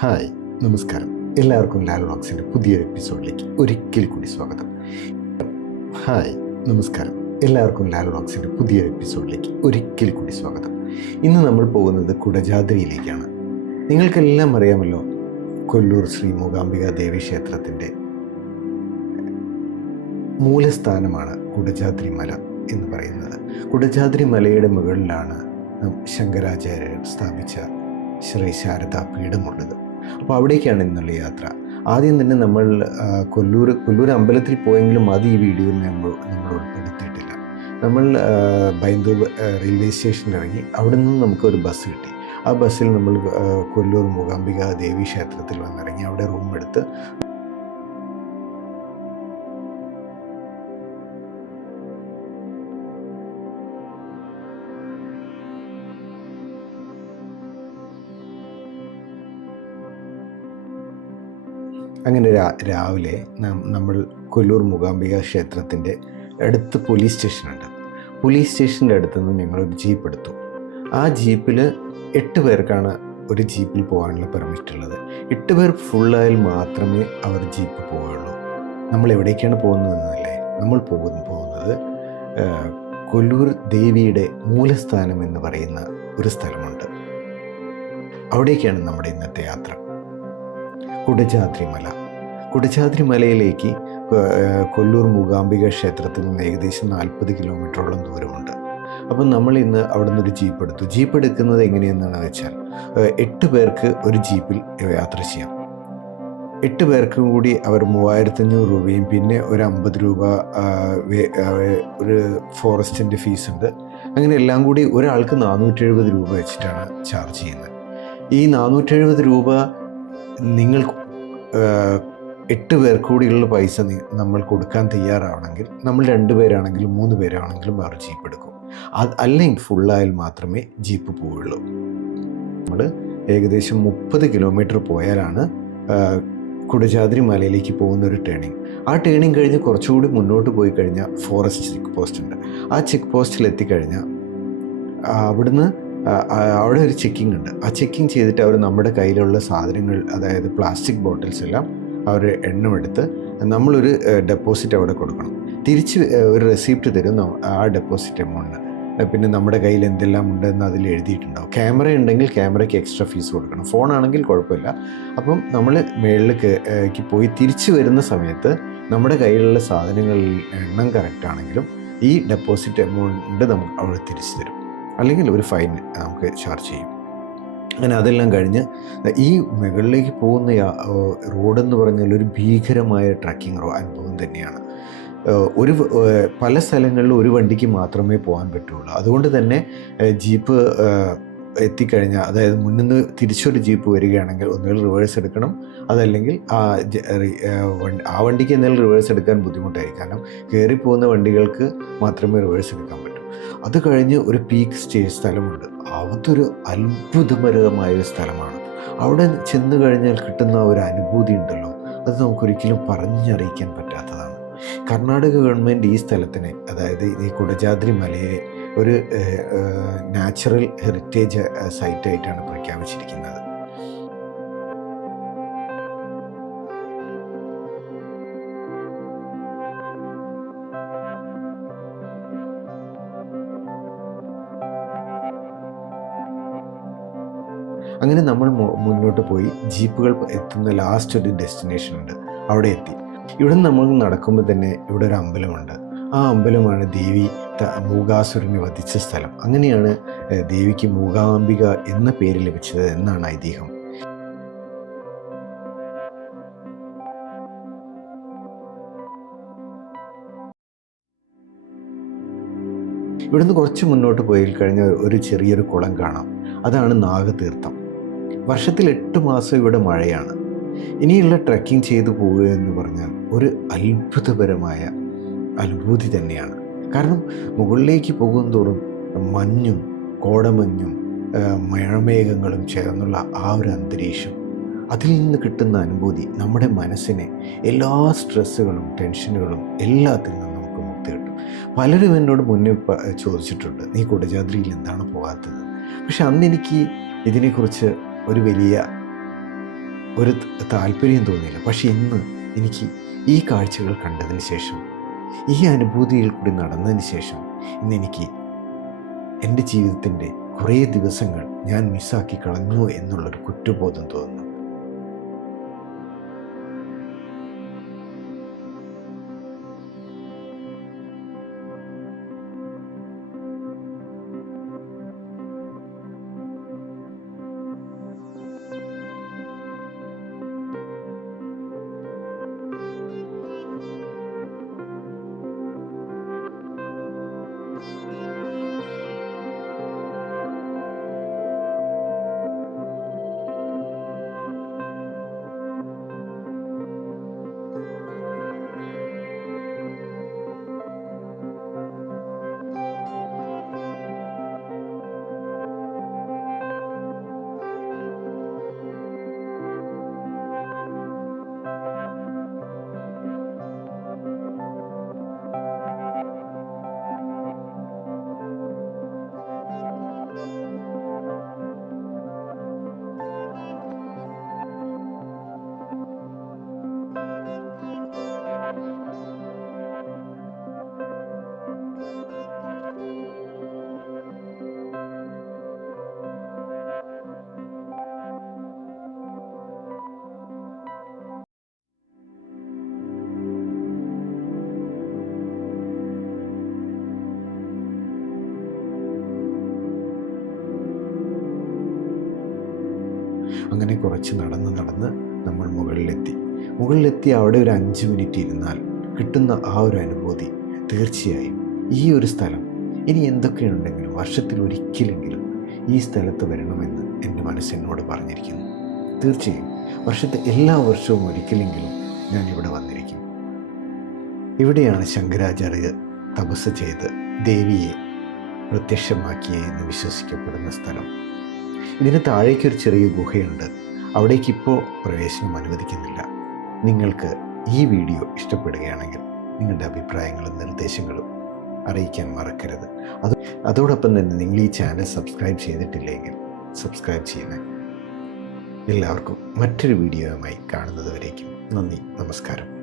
Hi, നമസ്കാരം. എല്ലാവർക്കും ലാൽ വ്ളോഗ്സിൻ്റെ പുതിയൊരു എപ്പിസോഡിലേക്ക് ഒരിക്കൽ കൂടി സ്വാഗതം. ഹായ്, നമസ്കാരം. എല്ലാവർക്കും ലാൽ വ്ളോഗ്സിൻ്റെ പുതിയൊരു എപ്പിസോഡിലേക്ക് ഒരിക്കൽ കൂടി സ്വാഗതം. ഇന്ന് നമ്മൾ പോകുന്നത് കുടജാദ്രിയിലേക്കാണ്. നിങ്ങൾക്കെല്ലാം അറിയാമല്ലോ, കൊല്ലൂർ ശ്രീ മൂകാംബിക ദേവി ക്ഷേത്രത്തിൻ്റെ മൂലസ്ഥാനമാണ് കുടജാദ്രി മല എന്ന് പറയുന്നത്. കുടജാദ്രി മലയുടെ മുകളിലാണ് ശങ്കരാചാര്യർ സ്ഥാപിച്ച ശ്രീ ശാരദാ പീഠമുള്ളത്. അപ്പോൾ അവിടേക്കാണ് ഇന്നുള്ള യാത്ര. ആദ്യം തന്നെ നമ്മൾ കൊല്ലൂർ അമ്പലത്തിൽ പോയെങ്കിലും അത് ഈ വീഡിയോയിൽ നമ്മൾ ഉൾപ്പെടുത്തിയിട്ടില്ല. നമ്മൾ ബൈന്ദൂർ റെയിൽവേ സ്റ്റേഷനിൽ ഇറങ്ങി അവിടെ നിന്ന് നമുക്കൊരു ബസ് കിട്ടി. ആ ബസ്സിൽ നമ്മൾ കൊല്ലൂർ മൂകാംബിക ദേവി ക്ഷേത്രത്തിൽ വന്നിറങ്ങി അവിടെ റൂം എടുത്ത് അങ്ങനെ രാവിലെ നമ്മൾ കൊല്ലൂർ മൂകാംബിക ക്ഷേത്രത്തിൻ്റെ അടുത്ത് പോലീസ് സ്റ്റേഷനുണ്ട്. പോലീസ് സ്റ്റേഷൻ്റെ അടുത്ത് നിന്ന് ഞങ്ങളൊരു ജീപ്പ് എടുത്തു. ആ ജീപ്പിൽ 8 പേർക്കാണ് ഒരു ജീപ്പിൽ പോകാനുള്ള പെർമിറ്റ് ഉള്ളത്. 8 പേർ ഫുള്ളായാൽ മാത്രമേ അവർ ജീപ്പ് പോവുകയുള്ളൂ. നമ്മൾ എവിടേക്കാണ് പോകുന്നതെന്നല്ലേ, നമ്മൾ പോകുന്നത് കൊല്ലൂർ ദേവിയുടെ മൂലസ്ഥാനം എന്ന് പറയുന്ന ഒരു സ്ഥലമുണ്ട്. അവിടേക്കാണ് നമ്മുടെ ഇന്നത്തെ യാത്ര. കുടജാദ്രി മലയിലേക്ക് കൊല്ലൂർ മൂകാംബിക ക്ഷേത്രത്തിൽ നിന്ന് ഏകദേശം 40 കിലോമീറ്ററോളം ദൂരമുണ്ട്. അപ്പം നമ്മൾ ഇന്ന് അവിടെ നിന്നൊരു ജീപ്പ് എടുത്തു. ജീപ്പ് എടുക്കുന്നത് എങ്ങനെയെന്നാണ് വെച്ചാൽ 8 പേർക്ക് ഒരു ജീപ്പിൽ യാത്ര ചെയ്യാം. 8 പേർക്കും കൂടി അവർ 3500 രൂപയും പിന്നെ ഒരു 50 രൂപ ഒരു ഫോറസ്റ്റിൻ്റെ ഫീസ് ഉണ്ട്. അങ്ങനെ എല്ലാം കൂടി ഒരാൾക്ക് 470 രൂപ വെച്ചിട്ടാണ് ചാർജ് ചെയ്യുന്നത്. ഈ 470 രൂപ നിങ്ങൾ 8 പേർക്ക് കൂടിയുള്ള പൈസ നമ്മൾ കൊടുക്കാൻ തയ്യാറാണെങ്കിൽ നമ്മൾ 2 പേരാണെങ്കിലും 3 പേരാണെങ്കിലും വേറെ ജീപ്പ് എടുക്കും. അല്ലെങ്കിൽ ഫുള്ളായാൽ മാത്രമേ ജീപ്പ് പോവുള്ളൂ. നമ്മൾ ഏകദേശം 30 കിലോമീറ്റർ പോയാലാണ് കുടജാദ്രി മലയിലേക്ക് പോകുന്ന ഒരു ടേണിങ്. ആ ടേണിങ് കഴിഞ്ഞ് കുറച്ചുകൂടി മുന്നോട്ട് പോയി കഴിഞ്ഞാൽ ഫോറസ്റ്റ് ചെക്ക് പോസ്റ്റ് ഉണ്ട്. ആ ചെക്ക് പോസ്റ്റിൽ എത്തിക്കഴിഞ്ഞാൽ അവിടുന്ന് അവിടെ ഒരു ചെക്കിംഗ് ഉണ്ട്. ആ ചെക്കിങ് ചെയ്തിട്ട് അവർ നമ്മുടെ കയ്യിലുള്ള സാധനങ്ങൾ, അതായത് പ്ലാസ്റ്റിക് ബോട്ടിൽസ് എല്ലാം അവർ എണ്ണമെടുത്ത് നമ്മളൊരു ഡെപ്പോസിറ്റ് അവിടെ കൊടുക്കണം. തിരിച്ച് ഒരു റെസിപ്റ്റ് തരും ആ ഡെപ്പോസിറ്റ് എമൗണ്ട്. പിന്നെ നമ്മുടെ കയ്യിൽ എന്തെല്ലാം ഉണ്ടെന്ന് അതിൽ എഴുതിയിട്ടുണ്ടാവും. ക്യാമറ ഉണ്ടെങ്കിൽ ക്യാമറയ്ക്ക് എക്സ്ട്രാ ഫീസ് കൊടുക്കണം. ഫോണാണെങ്കിൽ കുഴപ്പമില്ല. അപ്പം നമ്മൾ മേളിലേക്ക് പോയി തിരിച്ച് വരുന്ന സമയത്ത് നമ്മുടെ കയ്യിലുള്ള സാധനങ്ങളിൽ എണ്ണം കറക്റ്റാണെങ്കിലും ഈ ഡെപ്പോസിറ്റ് എമൗണ്ട് നമുക്ക് അവിടെ തിരിച്ചു തരും. അല്ലെങ്കിൽ ഒരു ഫൈൻ നമുക്ക് ചാർജ് ചെയ്യും. അങ്ങനെ അതെല്ലാം കഴിഞ്ഞ് ഈ മുകളിലേക്ക് പോകുന്ന റോഡെന്ന് പറഞ്ഞാൽ ഒരു ഭീകരമായ ട്രക്കിംഗ് അനുഭവം തന്നെയാണ്. പല സ്ഥലങ്ങളിലും ഒരു വണ്ടിക്ക് മാത്രമേ പോകാൻ പറ്റുള്ളൂ. അതുകൊണ്ട് തന്നെ ജീപ്പ് എത്തിക്കഴിഞ്ഞാൽ, അതായത് മുന്നിൽ നിന്ന് തിരിച്ചൊരു ജീപ്പ് വരികയാണെങ്കിൽ ഒന്നുകിൽ റിവേഴ്സ് എടുക്കണം, അതല്ലെങ്കിൽ ആ വണ്ടിക്ക് എന്തെങ്കിലും റിവേഴ്സ് എടുക്കാൻ ബുദ്ധിമുട്ടായി. കാരണം കയറിപ്പോകുന്ന വണ്ടികൾക്ക് മാത്രമേ റിവേഴ്സ് എടുക്കാൻ പറ്റൂ. അത് കഴിഞ്ഞ് ഒരു പീക്ക് സ്റ്റേജ് സ്ഥലമുണ്ട്. അതൊരു അത്ഭുതകരമായൊരു സ്ഥലമാണ്. അവിടെ ചെന്ന് കഴിഞ്ഞാൽ കിട്ടുന്ന ഒരു അനുഭൂതി ഉണ്ടല്ലോ, അത് നമുക്കൊരിക്കലും പറഞ്ഞറിയിക്കാൻ പറ്റാത്തതാണ്. കർണാടക ഗവൺമെൻറ് ഈ സ്ഥലത്തിനെ, അതായത് ഈ കുടജാദ്രി മലയെ ഒരു നാച്ചുറൽ ഹെറിറ്റേജ് സൈറ്റായിട്ടാണ് പ്രഖ്യാപിച്ചിരിക്കുന്നത്. അങ്ങനെ നമ്മൾ മുന്നോട്ട് പോയി ജീപ്പുകൾ എത്തുന്ന ലാസ്റ്റ് ഒരു ഡെസ്റ്റിനേഷൻ ഉണ്ട്. അവിടെ എത്തി. ഇവിടെ നമ്മൾ നടക്കുമ്പോൾ തന്നെ ഇവിടെ ഒരു അമ്പലമുണ്ട്. ആ അമ്പലമാണ് ദേവി മൂകാസുരനെ വധിച്ച സ്ഥലം. അങ്ങനെയാണ് ദേവിക്ക് മൂകാംബിക എന്ന പേര് ലഭിച്ചത് എന്നാണ് ഐതിഹ്യം. ഇവിടുന്ന് കുറച്ച് മുന്നോട്ട് പോയി കഴിഞ്ഞാൽ ഒരു ചെറിയൊരു കുളം കാണാം. അതാണ് നാഗതീർത്ഥം. വർഷത്തിൽ 8 മാസം ഇവിടെ മഴയാണ്. ഇനിയുള്ള ട്രക്കിംഗ് ചെയ്തു പോവുക എന്ന് പറഞ്ഞാൽ ഒരു അത്ഭുതപരമായ അനുഭൂതി തന്നെയാണ്. കാരണം മുകളിലേക്ക് പോകുന്തോറും മഞ്ഞും കോടമഞ്ഞും മഴമേഘങ്ങളും ചേർന്നുള്ള ആ ഒരു അന്തരീക്ഷം, അതിൽ നിന്ന് കിട്ടുന്ന അനുഭൂതി നമ്മുടെ മനസ്സിനെ എല്ലാ സ്ട്രെസ്സുകളും ടെൻഷനുകളും എല്ലാത്തിൽ നിന്നും നമുക്ക് മുക്തി കിട്ടും. പലരും എന്നോട് മുന്നേ ചോദിച്ചിട്ടുണ്ട്, നീ കുടജാദ്രിയിൽ എന്താണ് പോകാത്തത്? പക്ഷെ അന്ന് എനിക്ക് ഇതിനെക്കുറിച്ച് ഒരു വലിയ ഒരു താല്പര്യം തോന്നിയില്ല. പക്ഷേ ഇന്ന് എനിക്ക് ഈ കാഴ്ചകൾ കണ്ടതിന് ശേഷം, ഈ അനുഭൂതിയിൽ കൂടി നടന്നതിന് ശേഷം, ഇന്നെനിക്ക് എൻ്റെ ജീവിതത്തിൻ്റെ കുറേ ദിവസങ്ങൾ ഞാൻ മിസ്സാക്കി കളഞ്ഞു എന്നുള്ളൊരു കുറ്റബോധം തോന്നുന്നു. അങ്ങനെ കുറച്ച് നടന്ന് നമ്മൾ മുകളിലെത്തി അവിടെ ഒരു 5 മിനിറ്റ് ഇരുന്നാൽ കിട്ടുന്ന ആ ഒരു അനുഭൂതി, തീർച്ചയായും ഈ ഒരു സ്ഥലം ഇനി എന്തൊക്കെയുണ്ടെങ്കിലും വർഷത്തിൽ ഒരിക്കലെങ്കിലും ഈ സ്ഥലത്ത് വരണമെന്ന് എൻ്റെ മനസ്സെന്നോട് പറഞ്ഞിരിക്കുന്നു. തീർച്ചയായും എല്ലാ വർഷവും ഒരിക്കലെങ്കിലും ഞാൻ ഇവിടെ വന്നിരിക്കും. ഇവിടെയാണ് ശങ്കരാചാര്യർ തപസ് ചെയ്ത് ദേവിയെ പ്രത്യക്ഷമാക്കിയെന്ന് വിശ്വസിക്കപ്പെടുന്ന സ്ഥലം. ഇതിന് താഴേക്കൊരു ചെറിയ ഗുഹയുണ്ട്. അവിടേക്ക് ഇപ്പോൾ പ്രവേശനം അനുവദിക്കുന്നില്ല. നിങ്ങൾക്ക് ഈ വീഡിയോ ഇഷ്ടപ്പെടുകയാണെങ്കിൽ നിങ്ങളുടെ അഭിപ്രായങ്ങളും നിർദ്ദേശങ്ങളും അറിയിക്കാൻ മറക്കരുത്. അതോടൊപ്പം തന്നെ നിങ്ങൾ ഈ ചാനൽ സബ്സ്ക്രൈബ് ചെയ്തിട്ടില്ലെങ്കിൽ സബ്സ്ക്രൈബ് ചെയ്യണേ. എല്ലാവർക്കും മറ്റൊരു വീഡിയോയുമായി കാണുന്നത് വരേക്കും നന്ദി, നമസ്കാരം.